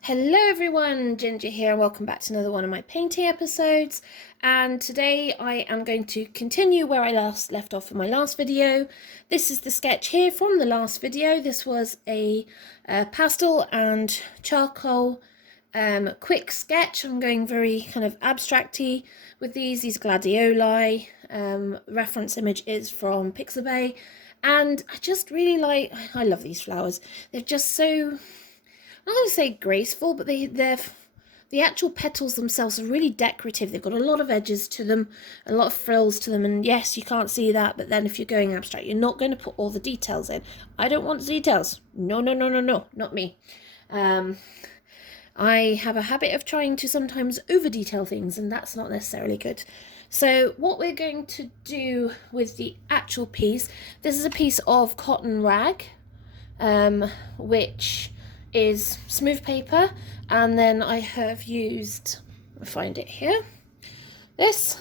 Hello everyone, Ginger here and welcome back to another one of my painting episodes. And today I am going to continue where I last left off in my last video. This is the sketch here from the last video. This was a pastel and charcoal quick sketch. I'm going very kind of abstracty with these gladioli. Reference image is from Pixabay. And I just really I love these flowers. They're just so, I'm not going to say graceful, but the actual petals themselves are really decorative. They've got a lot of edges to them, a lot of frills to them, and yes, you can't see that, but then if you're going abstract, you're not going to put all the details in. I don't want details. No, no, no, no, no, not me. I have a habit of trying to sometimes over-detail things, and that's not necessarily good. So what we're going to do with the actual piece, this is a piece of cotton rag, which is smooth paper, and then I have used, I'll find it here, this,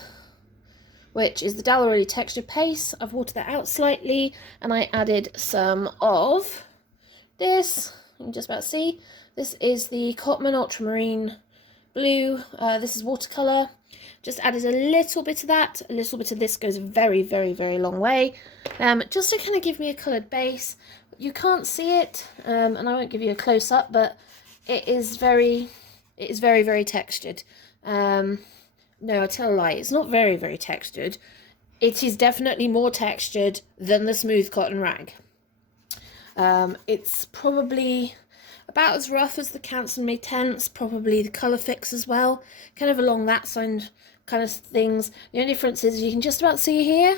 which is the Daler texture paste. I've watered that out slightly, and I added some of this, you can just about see, this is the Cotman Ultramarine Blue, this is watercolour, just added a little bit of that, a little bit of this goes a very, very, very long way, just to kind of give me a coloured base. You can't see it, and I won't give you a close-up, but it is very, very textured. No, I tell a lie, it's not very, very textured. It is definitely more textured than the smooth cotton rag. It's probably about as rough as the Canson May Tense, probably the colour fix as well, kind of along that side kind of things. The only difference is you can just about see here,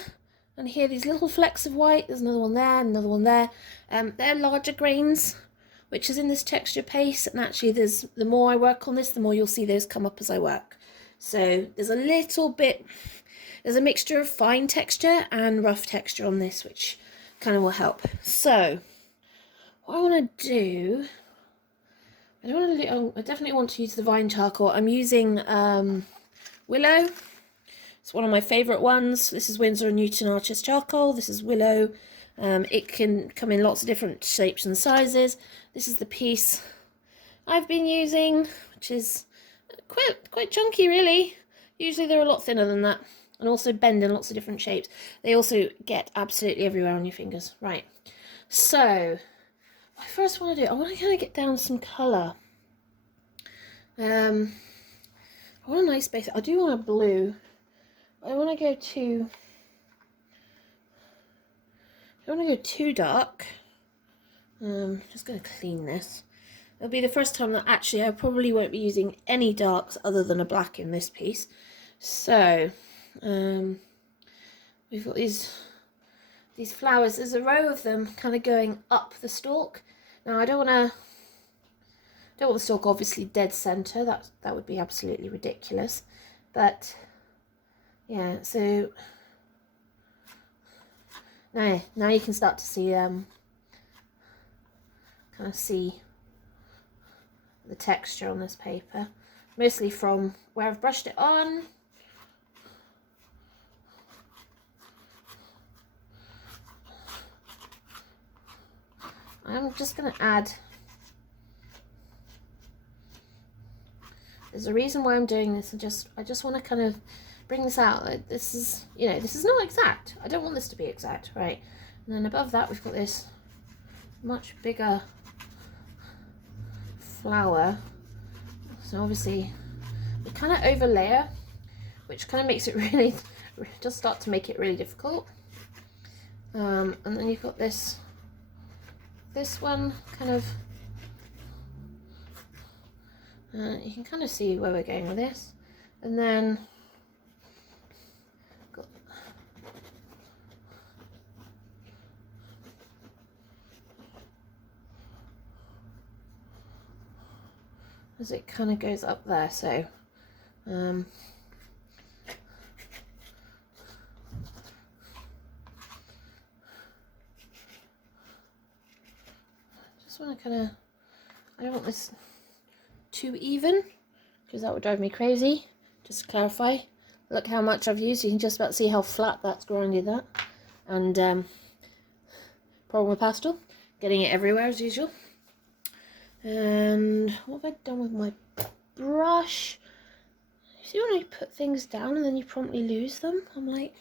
and here these little flecks of white, there's another one there, another one there. They're larger grains, which is in this texture paste, and actually the more I work on this, the more you'll see those come up as I work. So there's a little bit, there's a mixture of fine texture and rough texture on this, which kind of will help. So what I want to do, I definitely want to use the vine charcoal. I'm using Willow. It's one of my favourite ones. This is Winsor & Newton Artist Charcoal. This is Willow. It can come in lots of different shapes and sizes. This is the piece I've been using, which is quite chunky really. Usually they're a lot thinner than that, and also bend in lots of different shapes. They also get absolutely everywhere on your fingers. Right, so what I first want to do, I want to kind of get down some colour. I want a nice base. I do want a blue. I don't want to go too dark. Just going to clean this. It'll be the first time that actually I probably won't be using any darks other than a black in this piece. So we've got these flowers. There's a row of them kind of going up the stalk. Now I don't want the stalk obviously dead center. That would be absolutely ridiculous. But yeah, so now you can start to see kind of see the texture on this paper, mostly from where I've brushed it on. I'm just going to add, there's a reason why I'm doing this, I just want to kind of bring this out. This is, this is not exact. I don't want this to be exact, right? And then above that we've got this much bigger flower. So obviously we kind of overlayer, which kind of makes it really, just start to make it really difficult. And then you've got this one kind of, you can kind of see where we're going with this. And then as it kind of goes up there, so just want to kind of, I don't want this too even because that would drive me crazy. Just to clarify, look how much I've used. You can just about see how flat that's grinded that. And problem with pastel, getting it everywhere as usual. And what have I done with my brush? See when I put things down and then you promptly lose them? I'm like,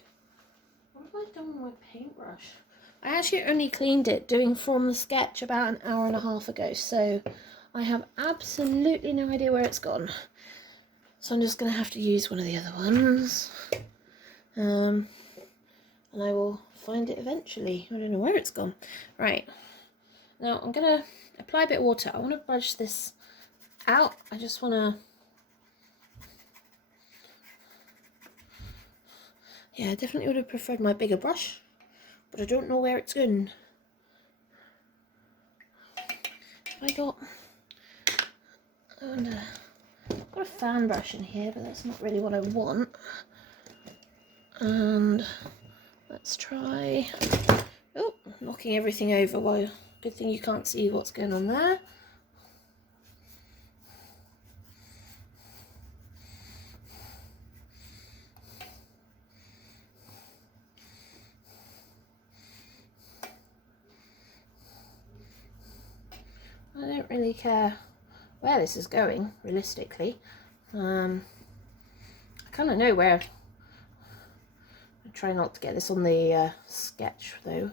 what have I done with my paintbrush? I actually only cleaned it doing From the Sketch about an hour and a half ago, so I have absolutely no idea where it's gone. So I'm just going to have to use one of the other ones. And I will find it eventually. I don't know where it's gone. Right. Now I'm going to apply a bit of water. I want to brush this out. I just want to... Yeah, I definitely would have preferred my bigger brush, but I don't know where it's going. Have I got... I've got a fan brush in here, but that's not really what I want. And let's try... Oh, knocking everything over. Well, good thing you can't see what's going on there. I don't really care where this is going, realistically. I kind of know where. I try not to get this on the sketch, though.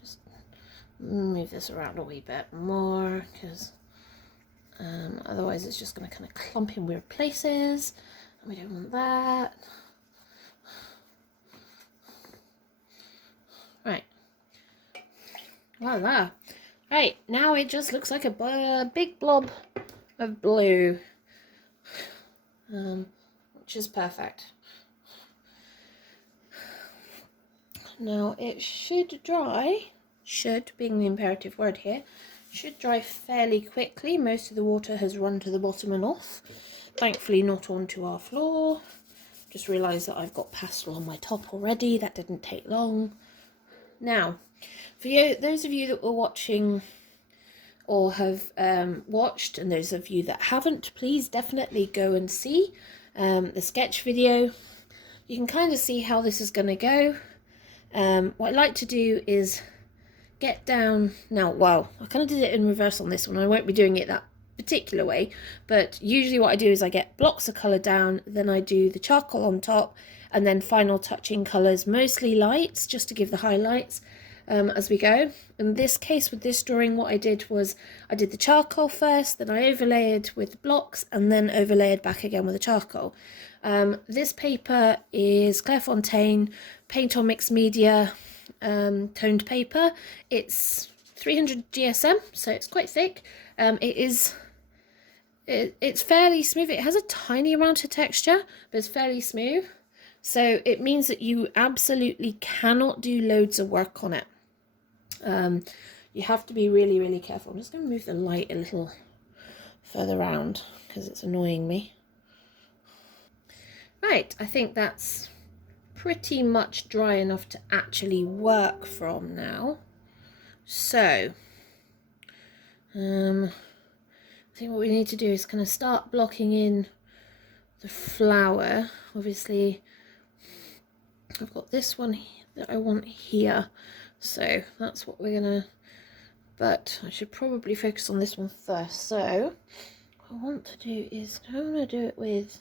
Just move this around a wee bit more, because otherwise it's just going to kind of clump in weird places, and we don't want that. Right. Voila. Right, now it just looks like a big blob of blue, which is perfect. Now it should dry, should being the imperative word here, should dry fairly quickly. Most of the water has run to the bottom and off. Thankfully not onto our floor. Just realised that I've got pastel on my top already. That didn't take long. Now, for you, those of you that were watching or have watched, and those of you that haven't, please definitely go and see the sketch video. You can kind of see how this is going to go. What I like to do is get down, now, well, I kind of did it in reverse on this one. I won't be doing it that particular way, but usually what I do is I get blocks of colour down, then I do the charcoal on top, and then final touching colours, mostly lights, just to give the highlights as we go. In this case, with this drawing, what I did was I did the charcoal first, then I overlaid with blocks, and then overlaid back again with the charcoal. This paper is Clairefontaine Paint on Mixed Media toned paper. It's 300 GSM, so it's quite thick. It's fairly smooth. It has a tiny amount of texture, but it's fairly smooth. So it means that you absolutely cannot do loads of work on it. You have to be really, really careful. I'm just going to move the light a little further around because it's annoying me. Right, I think that's pretty much dry enough to actually work from now. So, I think what we need to do is kind of start blocking in the flower. Obviously, I've got this one that I want here, so that's what we're gonna, but I should probably focus on this one first. So what I want to do is, I want to do it with,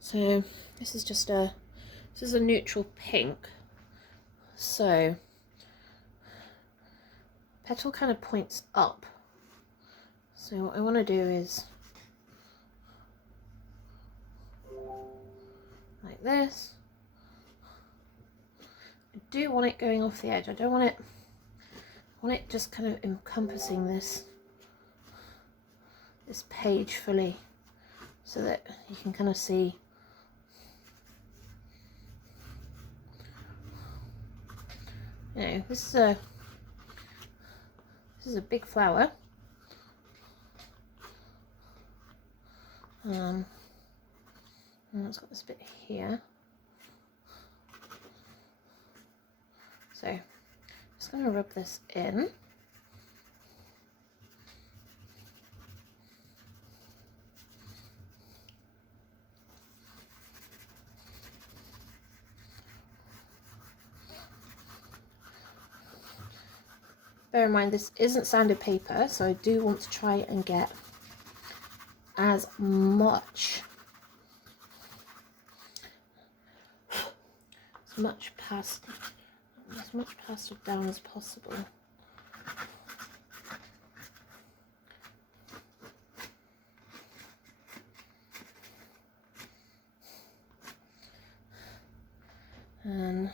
so this is just a, this is a neutral pink, so petal kind of points up, so what I want to do is like this. I do want it going off the edge. I don't want it, I want it just kind of encompassing this page fully, so that you can kind of see. You know, this is a big flower. And it's got this bit here. So I'm just going to rub this in. Bear in mind this isn't sanded paper, so I do want to try and get as much pastel down as possible. And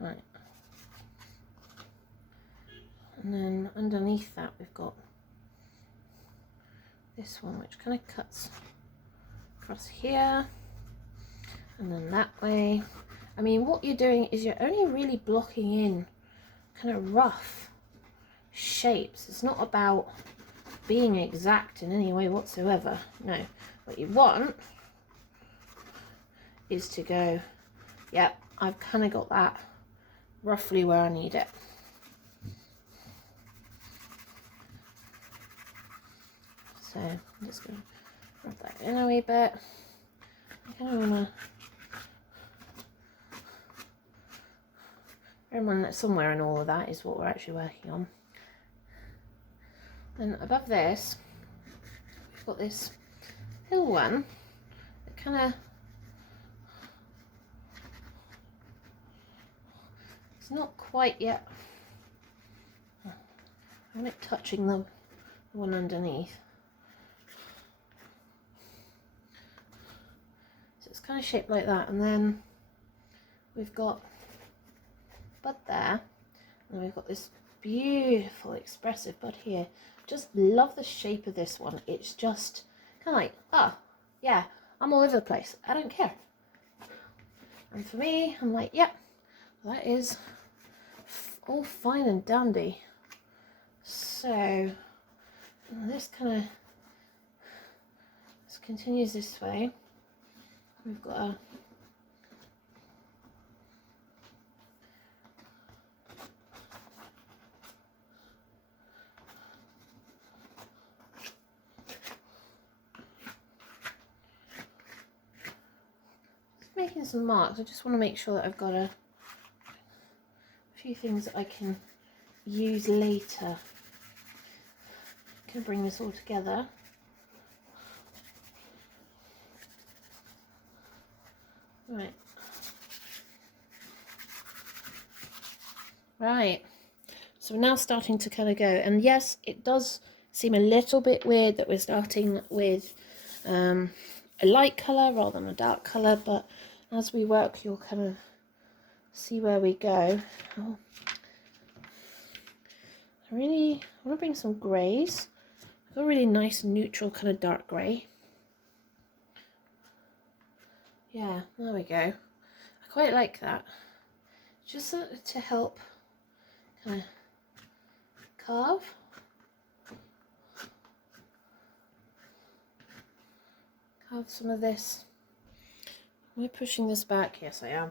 right, and then underneath that we've got this one, which kind of cuts across here and then that way. I mean, what you're doing is you're only really blocking in kind of rough shapes. It's not about being exact in any way whatsoever. No, what you want is to go, yep, I've kind of got that roughly where I need it. So I'm just going to rub that in a wee bit. I kind of want to remember that somewhere in all of that is what we're actually working on. Then above this, we've got this little one that kind of, it's not quite yet, I'm not touching the one underneath. So it's kind of shaped like that, and then we've got bud there, and we've got this beautiful expressive bud here. Just love the shape of this one. It's just kind of like, oh yeah, I'm all over the place, I don't care. And for me, I'm like, yep, that is all fine and dandy. So this kind of continues this way. We've got a making some marks. I just want to make sure that I've got a few things that I can use later. Can bring this all together. Right. Right. So we're now starting to kind of go, and yes, it does seem a little bit weird that we're starting with a light colour rather than a dark colour, but as we work you'll kind of see where we go. Oh. I really want to bring some greys. I've got a really nice neutral kind of dark grey. Yeah, there we go. I quite like that. Just to help kind of carve. Carve some of this. Am I pushing this back? Yes, I am.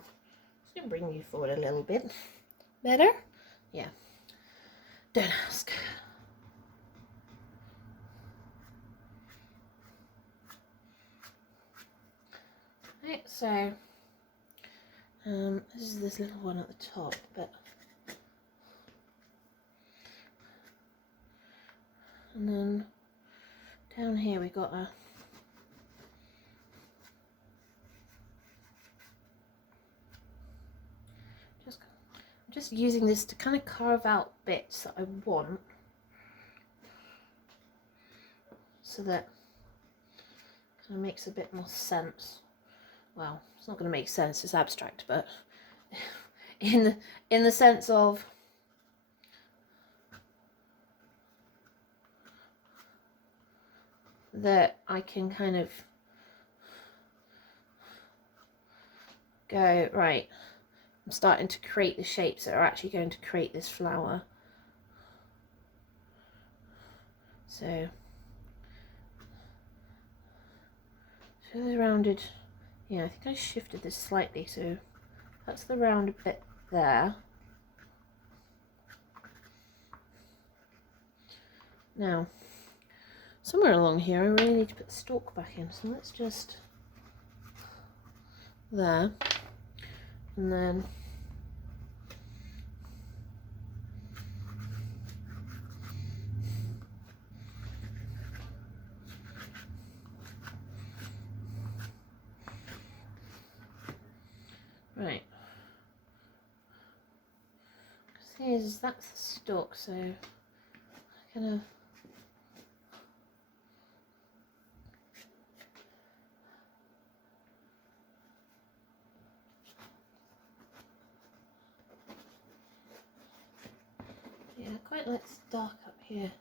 Just going to bring you forward a little bit. Better? Yeah. Don't ask. Right, so this is this little one at the top, but and then down here we got a just using this to kind of carve out bits that I want, so that kind of makes a bit more sense. Well, it's not going to make sense, it's abstract, but in the sense of that I can kind of go, right, I'm starting to create the shapes that are actually going to create this flower. So those rounded Yeah, I think I shifted this slightly, so that's the round bit there. Now, somewhere along here I really need to put the stalk back in, so let's just there, and then right. See, is that's the stalk, so I'm gonna yeah, I quite like this dark up here.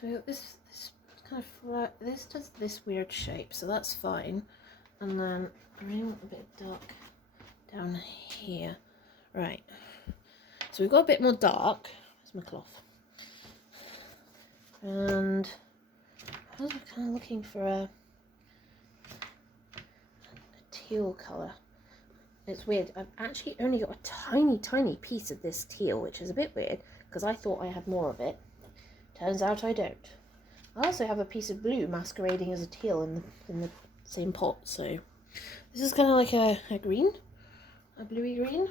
So we got this kind of flat, this does this weird shape, so that's fine. And then I really want a bit of dark down here. Right. So we've got a bit more dark. Where's my cloth? And I was kind of looking for a teal colour. It's weird. I've actually only got a tiny piece of this teal, which is a bit weird because I thought I had more of it. Turns out I don't. I also have a piece of blue masquerading as a teal in the same pot. So this is kind of like a green, a bluey green.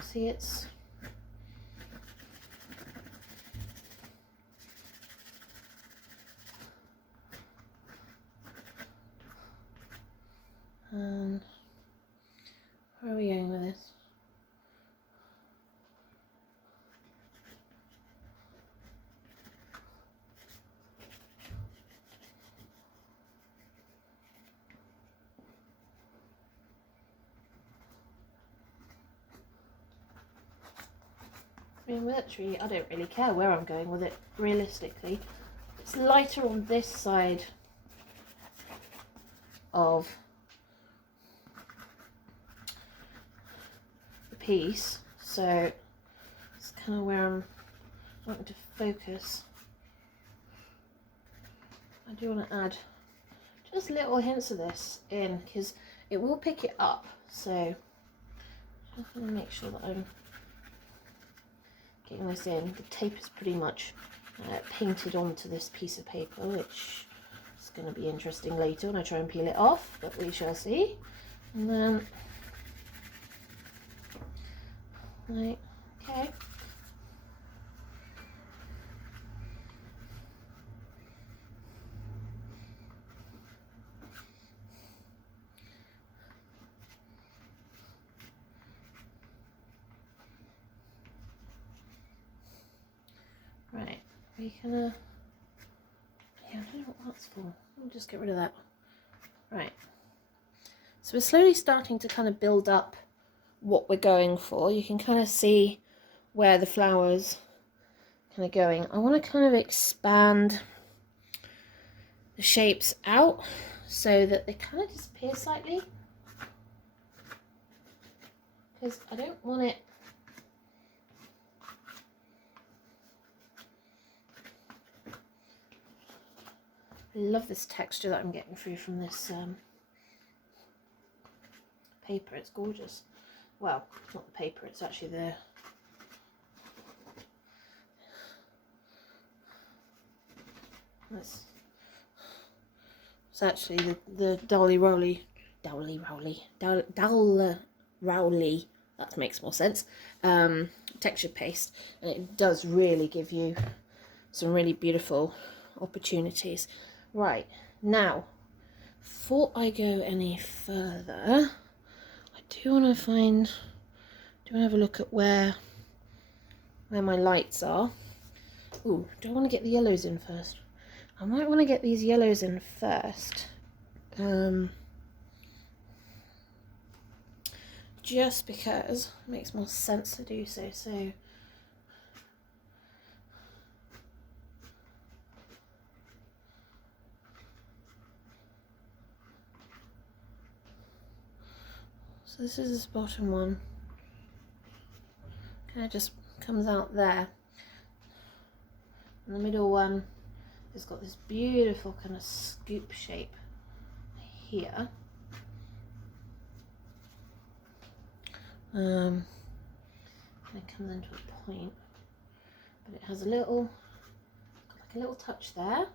See, it's and where are we going with this? I mean, literally, I don't really care where I'm going with it, realistically. It's lighter on this side of the piece, so it's kind of where I'm wanting to focus. I do want to add just little hints of this in, because it will pick it up, so just want to make sure that I'm getting this in. The tape is pretty much painted onto this piece of paper, which is going to be interesting later when I try and peel it off, but we shall see. And then, right, okay. Right, we gonna, yeah, I don't know what that's for. We'll just get rid of that. Right, so we're slowly starting to kind of build up what we're going for. You can kind of see where the flowers kind of going. I want to kind of expand the shapes out so that they kind of disappear slightly, because I don't want it I love this texture that I'm getting through from this paper. It's gorgeous. Well, it's not the paper, it's actually the it's actually the Dowley Rowley, that makes more sense, texture paste, and it does really give you some really beautiful opportunities. Right, now before I go any further, I do want to have a look at where my lights are. Ooh, do I want to get the yellows in first? I might want to get these yellows in first. Just because it makes more sense to do so. So this is this bottom one. Kind of just comes out there. And the middle one has got this beautiful kind of scoop shape here. And it comes into a point, but it has a little touch there,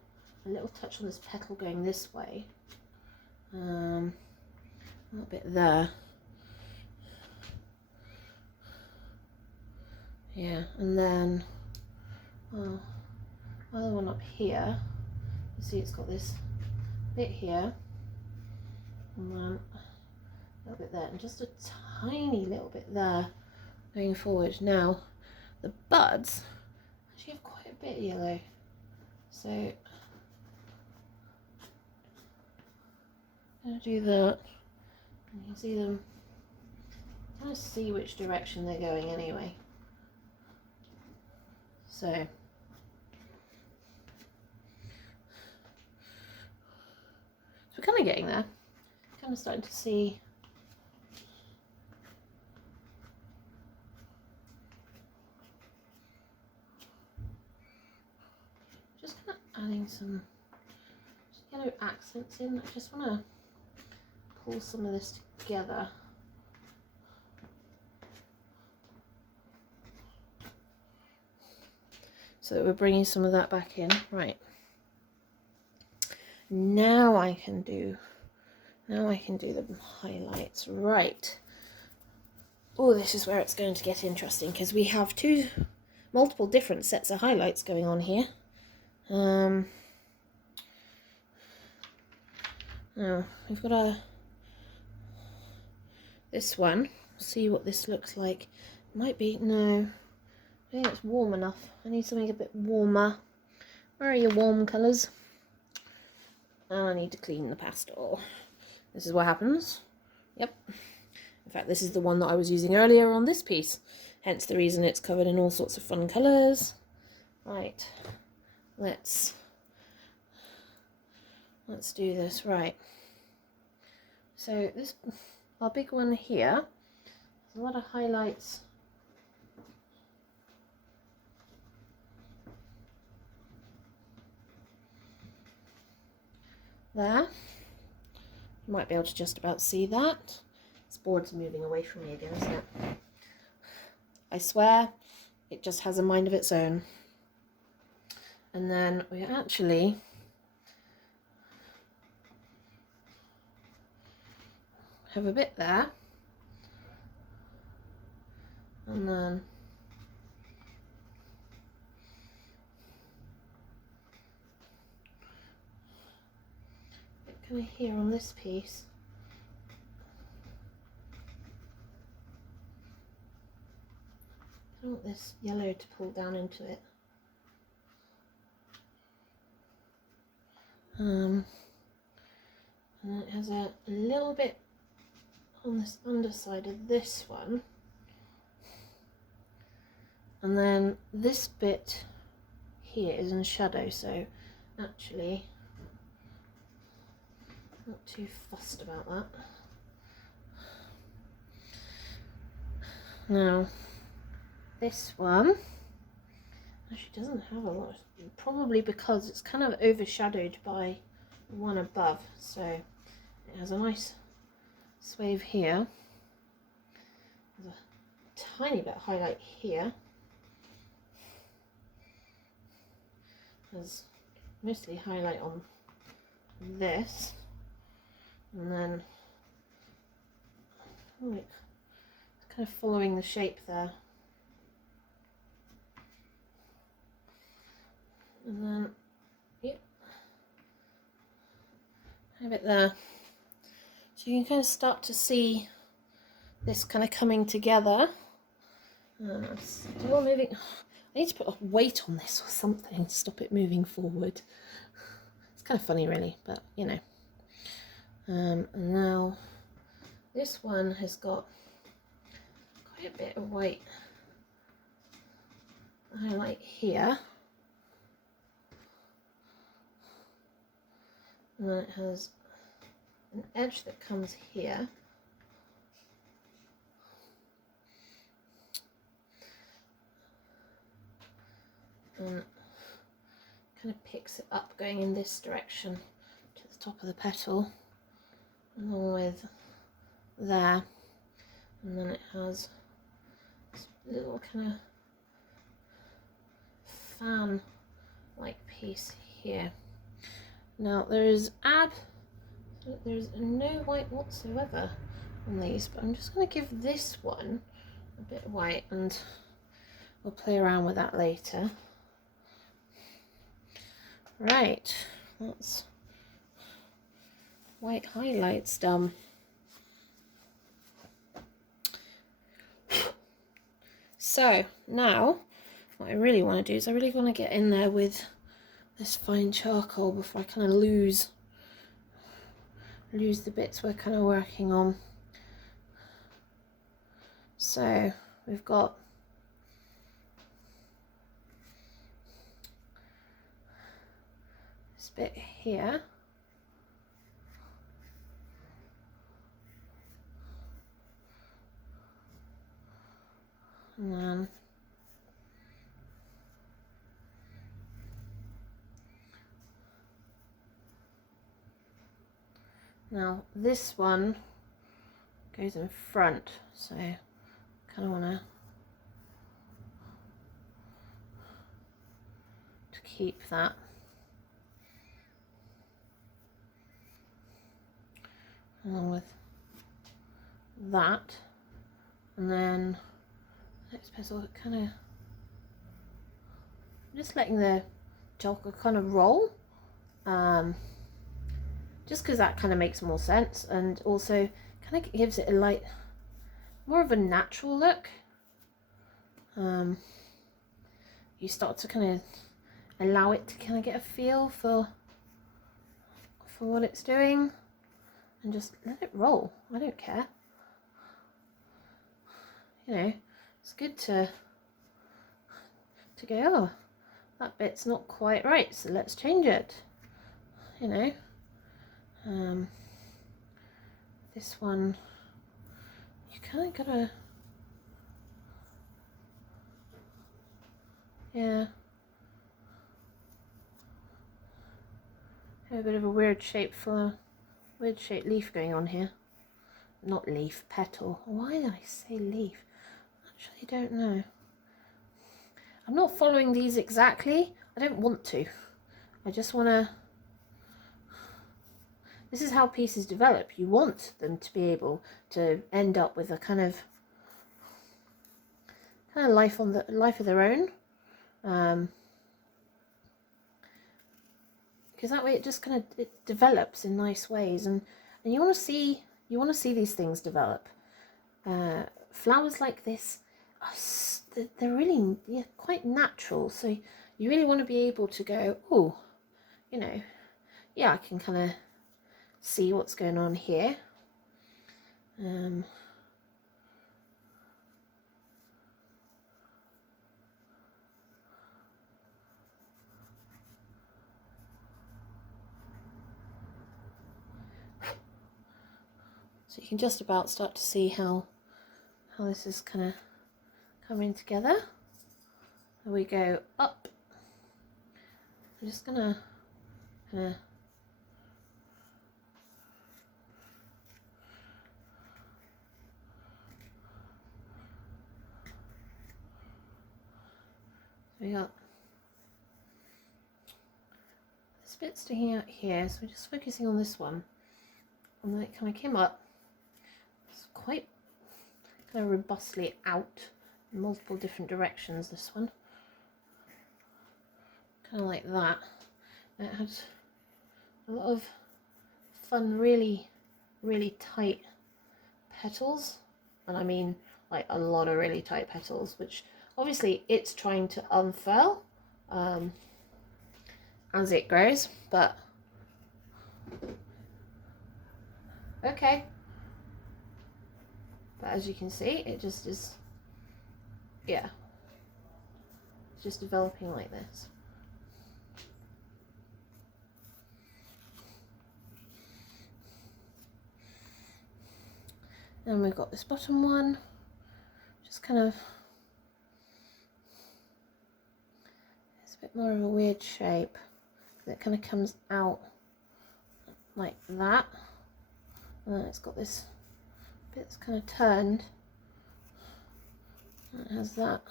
a little touch on this petal going this way, a little bit there, yeah, and then other one up here. You see it's got this bit here, and then a little bit there, and just a tiny little bit there going forward. Now the buds actually have quite a bit of yellow, so I'm going to do that. You can see them, kind of see which direction they're going anyway. So we're kind of getting there, kind of starting to see just kind of adding some yellow accents in. I just want to pull some of this together. So that we're bringing some of that back in. Right. Now I can do the highlights. Right. Oh, this is where it's going to get interesting, because we have multiple different sets of highlights going on here. Now we've got this one. See what this looks like. Might be, no, I think it's warm enough. I need something a bit warmer. Where are your warm colours? And I need to clean the pastel. This is what happens. Yep. In fact, this is the one that I was using earlier on this piece. Hence the reason it's covered in all sorts of fun colours. Right. Let's do this. Right. So this, our big one here, there's a lot of highlights. There. You might be able to just about see that. This board's moving away from me again, isn't it? I swear, it just has a mind of its own. And then we actually have a bit there. And then kind of here on this piece. I want this yellow to pull down into it. And it has a little bit on this underside of this one. And then this bit here is in shadow, so actually not too fussed about that. Now this one actually doesn't have a lot, probably because it's kind of overshadowed by the one above, so it has a nice swathe here. There's a tiny bit of highlight here. There's mostly highlight on this, and then it's kind of following the shape there. And then, yep, a bit there. So you can kind of start to see this kind of coming together. Still moving. I need to put a weight on this or something to stop it moving forward. It's kind of funny really, but you know. And now this one has got quite a bit of white highlight here. And then it has an edge that comes here. And kind of picks it up going in this direction to the top of the petal, along with there, and then it has this little kind of fan like piece here. Now there's no white whatsoever on these, but I'm just going to give this one a bit of white, and we'll play around with that later. Right, that's white highlights done. So now what I really want to do is I really want to get in there with this fine charcoal before I kind of lose the bits we're kind of working on. So we've got this bit here, and then now this one goes in front, so kind of want to keep that. Along with that, and then next petal, kind of just letting the charcoal kind of roll, just because that kind of makes more sense, and also kind of gives it a light, more of a natural look. You start to kind of allow it to kind of get a feel for what it's doing, and just let it roll. I don't care. You know, it's good to go, oh, that bit's not quite right, so let's change it. You know, this one, you kind of gotta, yeah, have a bit of a weird shaped leaf going on here. Not leaf, petal. Why did I say leaf? Actually, don't know. I'm not following these exactly. I don't want to. I just want to. This is how pieces develop. You want them to be able to end up with a kind of life of their own. Because that way it just kind of develops in nice ways, and you want to see these things develop. Flowers like this, they're really quite natural, so you really want to be able to go, oh, you know, yeah, I can kind of see what's going on here. So you can just about start to see how this is kind of coming together. There we go, up. I'm just gonna kind of we got this bit sticking out here, so we're just focusing on this one, and then it kind of came up. It's quite kind of robustly out in multiple different directions, this one. Kind of like that. And it has a lot of fun, really, really tight petals. And I mean like a lot of really tight petals, which obviously it's trying to unfurl as it grows, but okay. But as you can see, it just is, yeah, it's just developing like this. And we've got this bottom one, just kind of, it's a bit more of a weird shape. that kind of comes out like that, and then it's got this bit that's kind of turned, and it has that.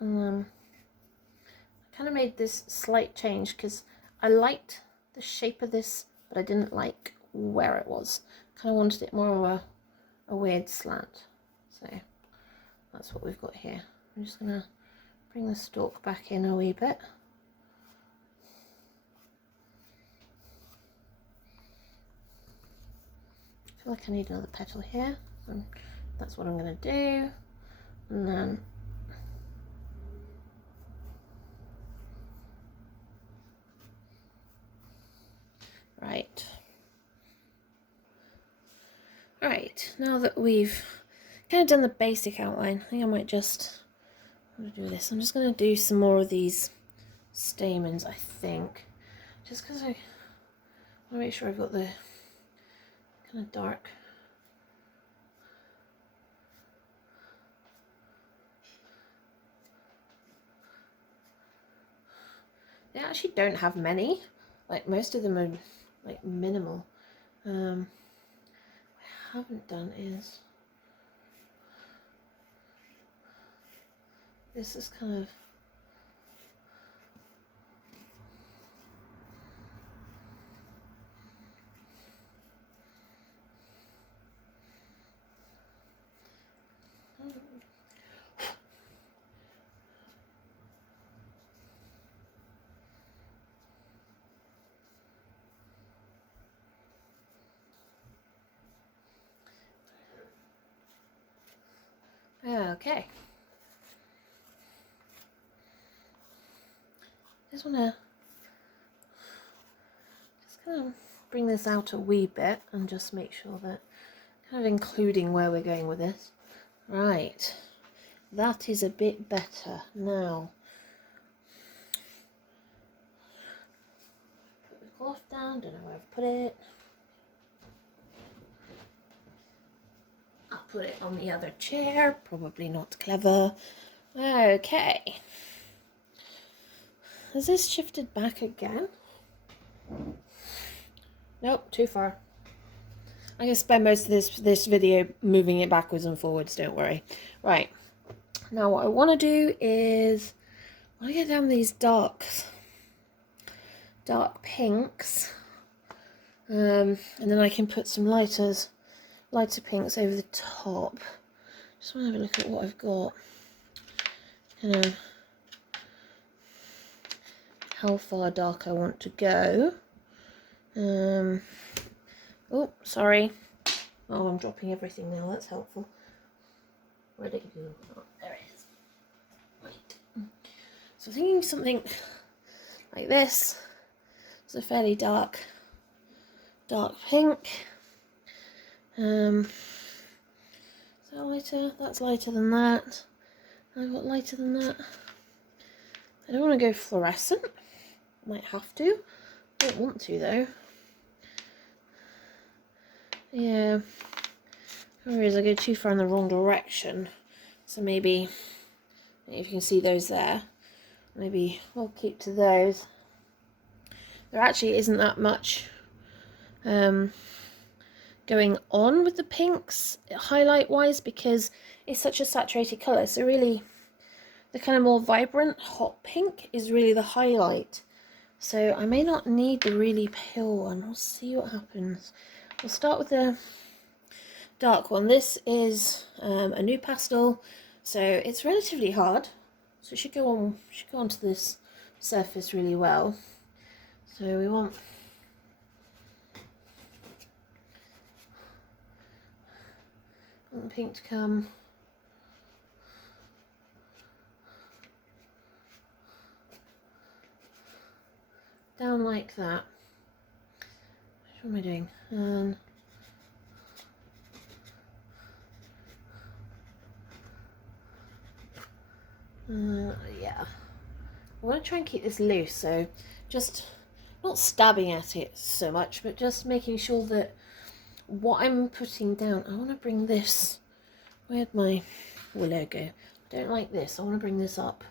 And then I kind of made this slight change because I liked the shape of this, but I didn't like where it was. Kind of wanted it more of a weird slant. So that's what we've got here. I'm just going to bring the stalk back in a wee bit. I feel like I need another petal here, so that's what I'm going to do. And then right, now that we've kind of done the basic outline, I think I might just do this. I'm just going to do some more of these stamens, I think, just because I want to make sure I've got the kind of dark. They actually don't have many, like most of them are like minimal. What I haven't done is this is kind of okay. Just want to kind of bring this out a wee bit and just make sure that kind of including where we're going with this. Right, that is a bit better. Now put the cloth down, don't know where I've put it. I'll put it on the other chair, probably not clever. Okay, has this shifted back again? Nope, too far. I'm going to spend most of this video moving it backwards and forwards, don't worry. Right, now what I want to do is I want to get down these dark pinks, and then I can put some lighter pinks over the top. Just want to have a look at what I've got. Kind of how far dark I want to go. Oh, sorry. Oh, I'm dropping everything now. That's helpful. Where'd it go? Oh, there it is. Right. So thinking something like this. It's a fairly dark pink. Is that lighter? That's lighter than that. I've got lighter than that. I don't want to go fluorescent. Might have to. Don't want to though. Yeah. Or is I go too far in the wrong direction. So maybe if you can see those there, maybe we'll keep to those. There actually isn't that much going on with the pinks highlight wise because it's such a saturated colour. So really the kind of more vibrant hot pink is really the highlight. So I may not need the really pale one. We'll see what happens. We'll start with the dark one. This is a new pastel, so it's relatively hard. So it should go onto this surface really well. So we want the pink to come down like that. What am I doing? Yeah. I want to try and keep this loose, so just not stabbing at it so much, but just making sure that what I'm putting down, I want to bring this, where'd my willow go? I don't like this, I want to bring this up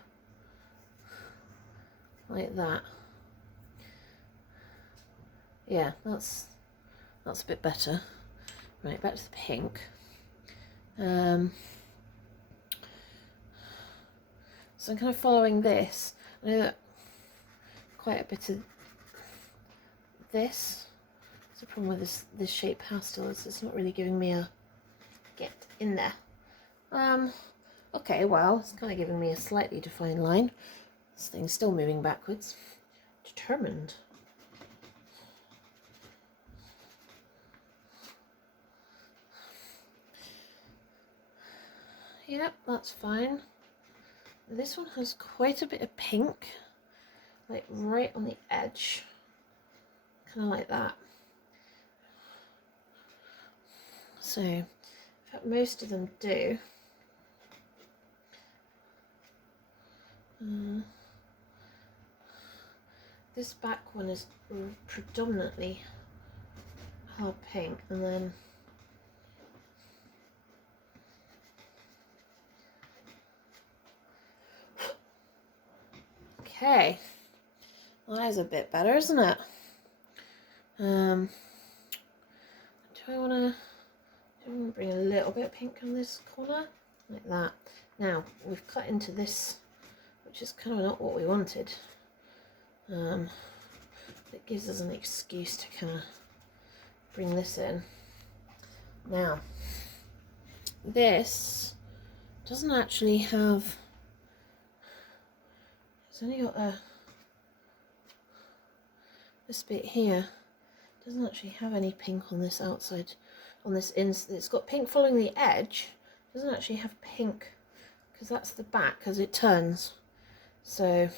like that. Yeah, that's a bit better. Right, back to the pink. So I'm kind of following this. I know that quite a bit of this. The problem with this shape pastel is it's not really giving me a get in there. Okay, well, it's kind of giving me a slightly defined line. This thing's still moving backwards. Determined. Yep, that's fine. This one has quite a bit of pink, like right on the edge, kind of like that. So, in fact, most of them do. This back one is predominantly hard pink, and then okay, well, that is a bit better, isn't it? Do I want to bring a little bit of pink on this corner, like that? Now we've cut into this, which is kind of not what we wanted. It gives us an excuse to kind of bring this in. Now, this doesn't actually have, it's only got this bit here, doesn't actually have any pink on this outside, on this it's got pink following the edge, doesn't actually have pink, because that's the back as it turns. So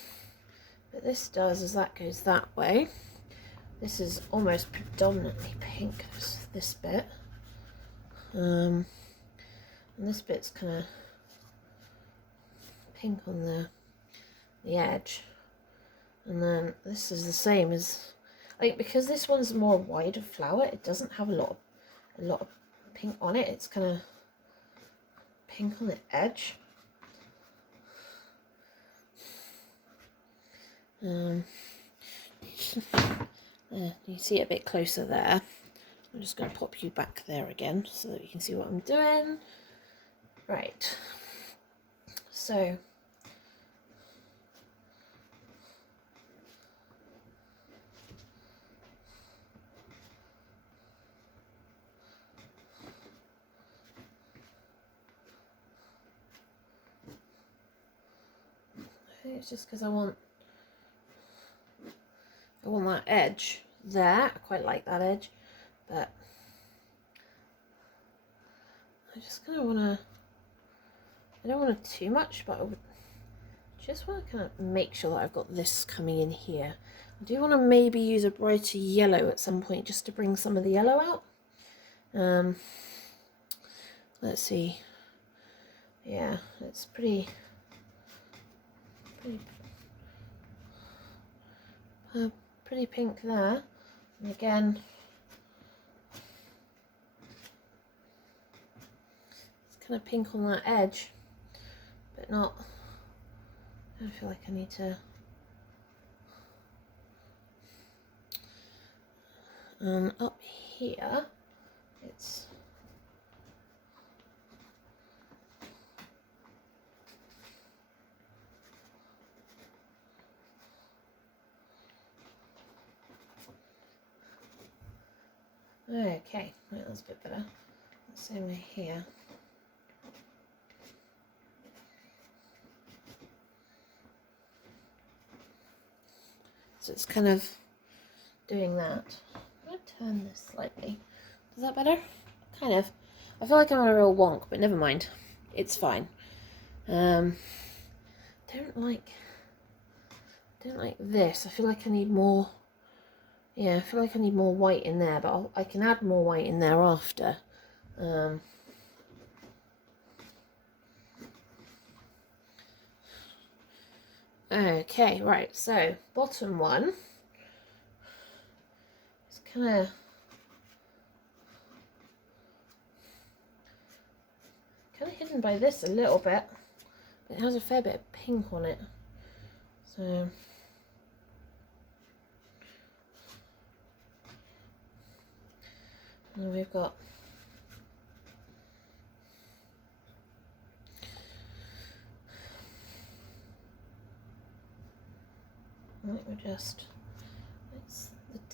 what this does is that goes that way. This is almost predominantly pink, this bit. And this bit's kind of pink on the edge. And then this is the same as, like, because this one's more wider flower, it doesn't have a lot of pink on it. It's kind of pink on the edge. You see it a bit closer there. I'm just going to pop you back there again so that you can see what I'm doing. Right. So I think it's just because I want that edge there. I quite like that edge, but I just kind of want to, I don't want it too much, but I would just want to kind of make sure that I've got this coming in here. I do want to maybe use a brighter yellow at some point just to bring some of the yellow out. Let's see. Yeah, it's pretty pink there. And again, it's kind of pink on that edge, but not, I feel like I need to, up here, it's okay, right, that's a bit better. Same way here. So it's kind of doing that. I'm going to turn this slightly. Is that better? Kind of. I feel like I'm a real wonk, but never mind. It's fine. Don't like this. I feel like I need more. Yeah, I feel like I need more white in there, but I can add more white in there after. Okay, right, so bottom one. kind of hidden by this a little bit, but it has a fair bit of pink on it. So and we've got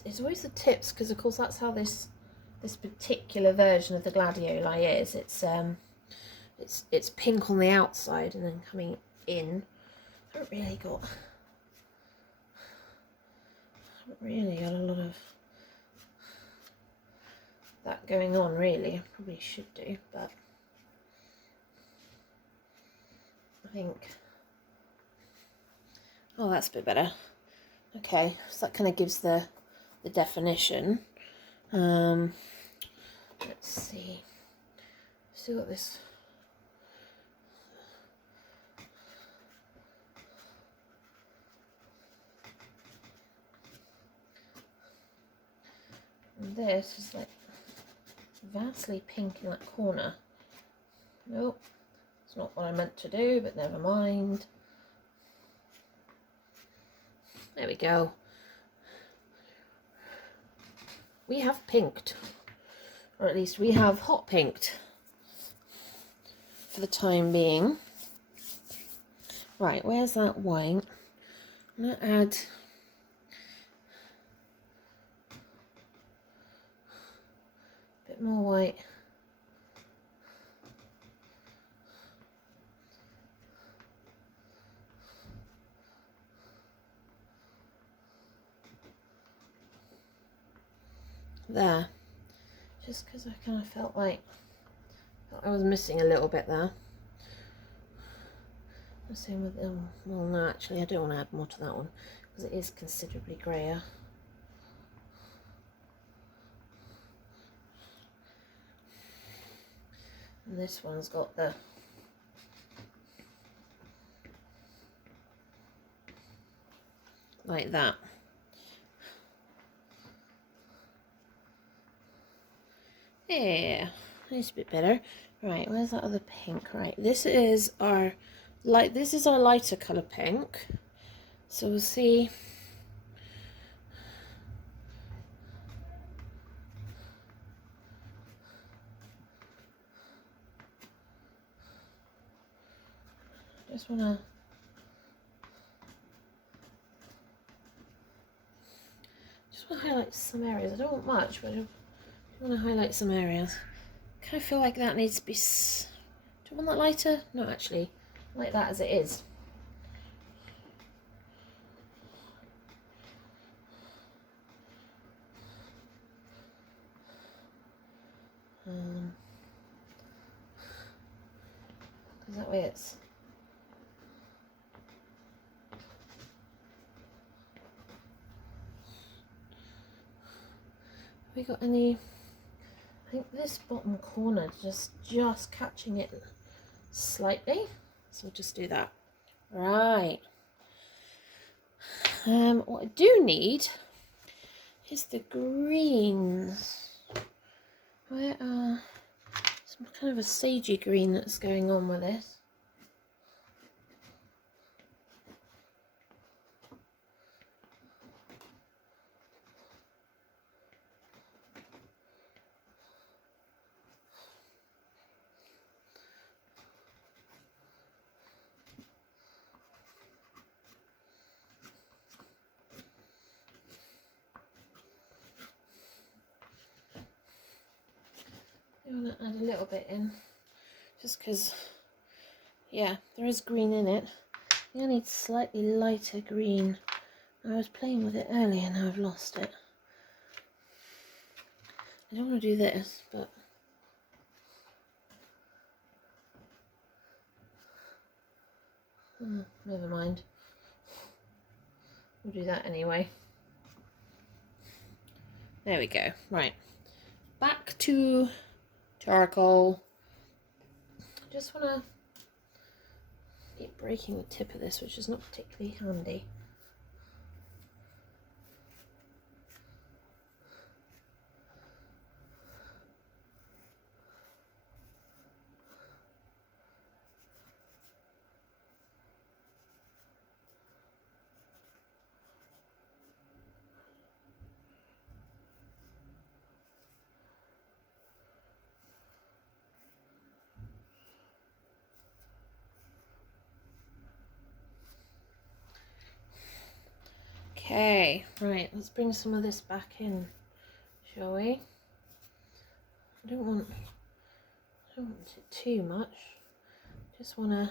it's always the tips, because of course that's how this particular version of the gladioli is. It's pink on the outside and then coming in. I haven't really got a lot of that going on, really. I probably should do, but I think, oh, that's a bit better. Okay, so that kind of gives the definition. Let's see. Still got this. And this is like vastly pink in that corner. Nope, it's not what I meant to do, but never mind. There we go. We have pinked, or at least we have hot pinked for the time being. Right, where's that white? I'm going to add a bit more white. There, just because I kind of felt like I was missing a little bit there. The same with well, no, actually I don't want to add more to that one because it is considerably grayer. And this one's got the like that. Yeah, that's a bit better. Right, where's that other pink? Right, this is our lighter colour pink. So we'll see. Just want to highlight some areas. I don't want much, but I want to highlight some areas. Kind of feel like that needs to be. Do you want that lighter? No, actually, I like that as it is. Because that way it's. Have we got any? I think this bottom corner just catching it slightly, so we'll just do that. Right. What I do need is the greens. Where are some kind of a sagey green that's going on with this? I'm going to add a little bit in, just because, yeah, there is green in it. I think I need slightly lighter green. I was playing with it earlier and now I've lost it. I don't want to do this, but never mind. We'll do that anyway. There we go. Right, back to charcoal. Just want to keep breaking the tip of this, which is not particularly handy. Okay, right, let's bring some of this back in, shall we? I don't want it too much. Just want to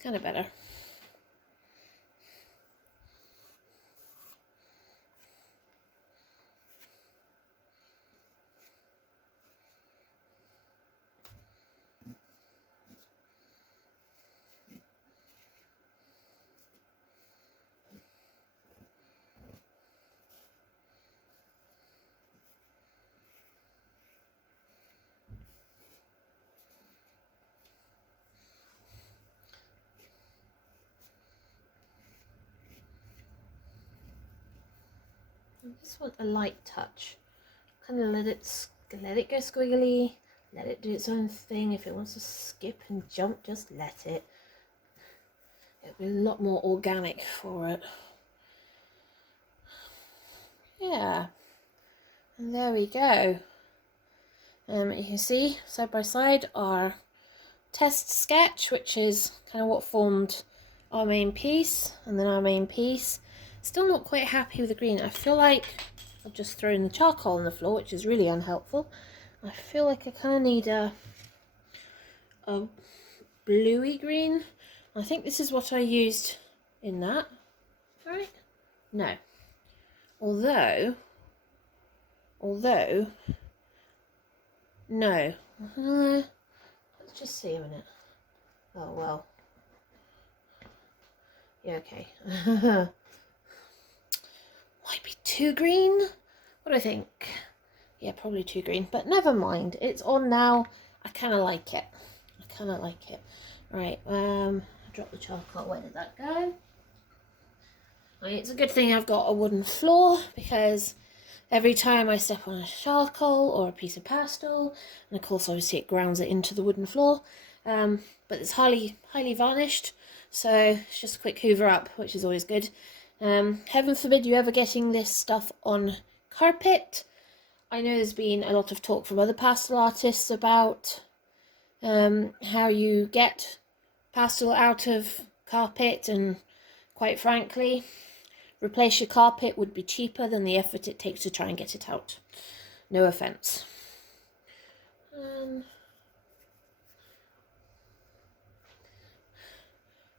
kind of better. I just want a light touch. Kind of let it go squiggly. Let it do its own thing. If it wants to skip and jump, just let it. It'll be a lot more organic for it. Yeah. And there we go. You can see side by side our test sketch, which is kind of what formed our main piece, and then our main piece. Still not quite happy with the green. I feel like I've just thrown the charcoal on the floor, which is really unhelpful. I feel like I kind of need a bluey green. I think this is what I used in that. Right? No. Although, no. Let's just see a minute. Oh, well. Yeah, okay. Might be too green. What do I think? Yeah, probably too green, but never mind. It's on now. I kind of like it. Right, drop the charcoal. Where did that go? Right, it's a good thing I've got a wooden floor, because every time I step on a charcoal or a piece of pastel, and of course obviously it grounds it into the wooden floor, but it's highly varnished, so it's just a quick hoover up, which is always good. Heaven forbid you ever getting this stuff on carpet. I know there's been a lot of talk from other pastel artists about how you get pastel out of carpet, and quite frankly, replace your carpet would be cheaper than the effort it takes to try and get it out. No offense.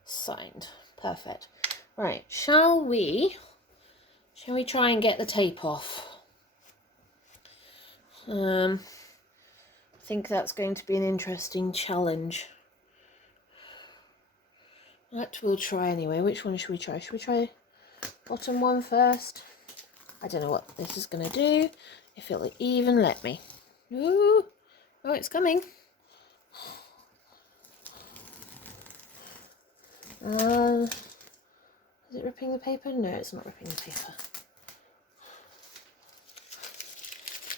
Signed. Perfect. Right, shall we try and get the tape off? I think that's going to be an interesting challenge. But we'll try anyway. Which one should we try? Should we try bottom one first? I don't know what this is going to do, if it'll even let me. Ooh. Oh, it's coming. Is it ripping the paper? No, it's not ripping the paper.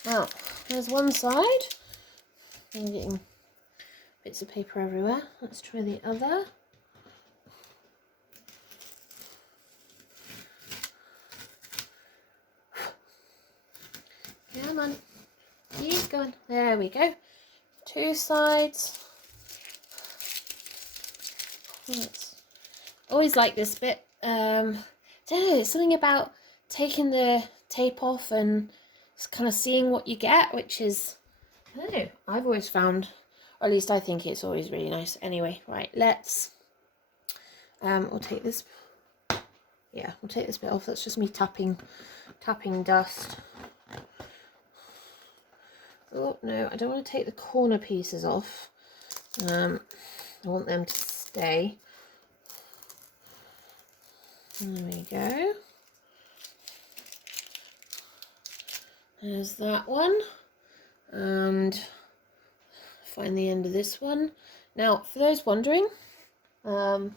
Now, there's one side. I'm getting bits of paper everywhere. Let's try the other. Come on. Keep going. There we go. Two sides. Always like this bit. Don't know, there's something about taking the tape off and kind of seeing what you get, which is, I don't know, I've always found, or at least I think it's always really nice. Anyway, right, let's, we'll take this, yeah, we'll take this bit off. That's just me tapping dust. Oh, no, I don't want to take the corner pieces off. I want them to stay. There we go. There's that one. And find the end of this one. Now, for those wondering, I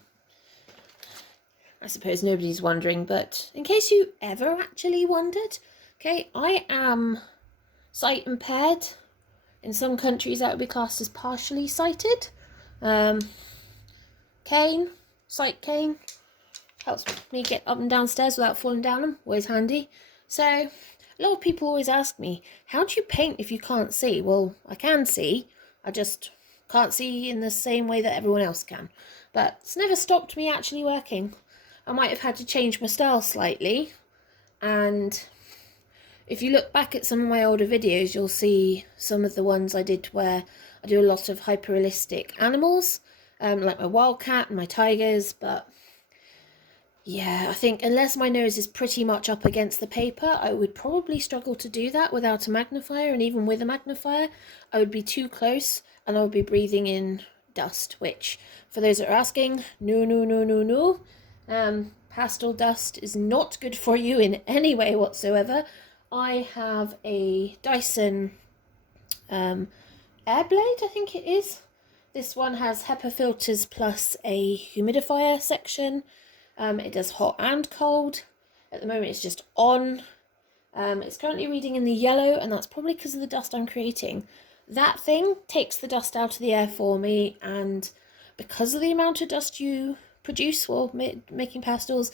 suppose nobody's wondering, but in case you ever actually wondered, okay, I am sight impaired. In some countries that would be classed as partially sighted. Cane, sight cane, helps me get up and down stairs without falling down them, always handy. So a lot of people always ask me, how do you paint if you can't see? Well, I can see, I just can't see in the same way that everyone else can. But it's never stopped me actually working. I might have had to change my style slightly, and if you look back at some of my older videos, you'll see some of the ones I did where I do a lot of hyper-realistic animals, like my wildcat and my tigers, but yeah, I think unless my nose is pretty much up against the paper, I would probably struggle to do that without a magnifier, and even with a magnifier, I would be too close and I would be breathing in dust, which, for those that are asking, no, no, no, no, no. Pastel dust is not good for you in any way whatsoever. I have a Dyson Airblade, I think it is. This one has HEPA filters plus a humidifier section. It does hot and cold. At the moment it's just on. It's currently reading in the yellow, and that's probably because of the dust I'm creating. That thing takes the dust out of the air for me, and because of the amount of dust you produce while making pastels,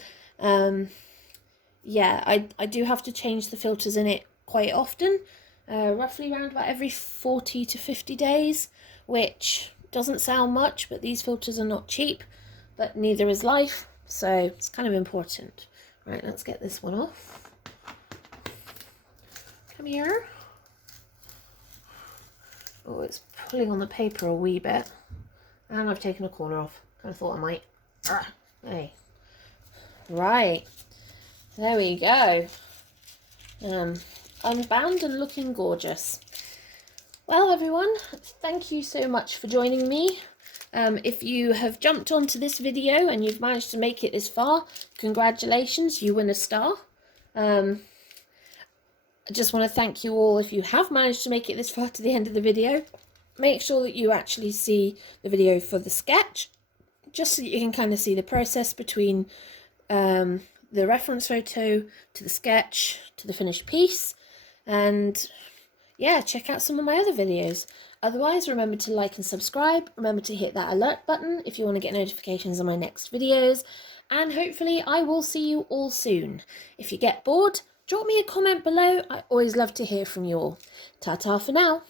yeah, I do have to change the filters in it quite often, roughly around about every 40 to 50 days, which doesn't sound much, but these filters are not cheap, but neither is life, so it's kind of important. Right, let's get this one off. Come here. Oh, it's pulling on the paper a wee bit, and I've taken a corner off. Kind of thought I might. Hey. Right. There we go. Unbound and looking gorgeous. Well, everyone, thank you so much for joining me. If you have jumped onto this video and you've managed to make it this far, congratulations, you win a star. I just want to thank you all if you have managed to make it this far to the end of the video. Make sure that you actually see the video for the sketch, just so you can kind of see the process between the reference photo to the sketch to the finished piece, and yeah, check out some of my other videos. Otherwise, remember to like and subscribe. Remember to hit that alert button if you want to get notifications on my next videos, and hopefully I will see you all soon. If you get bored, drop me a comment below. I always love to hear from you all. Ta-ta for now.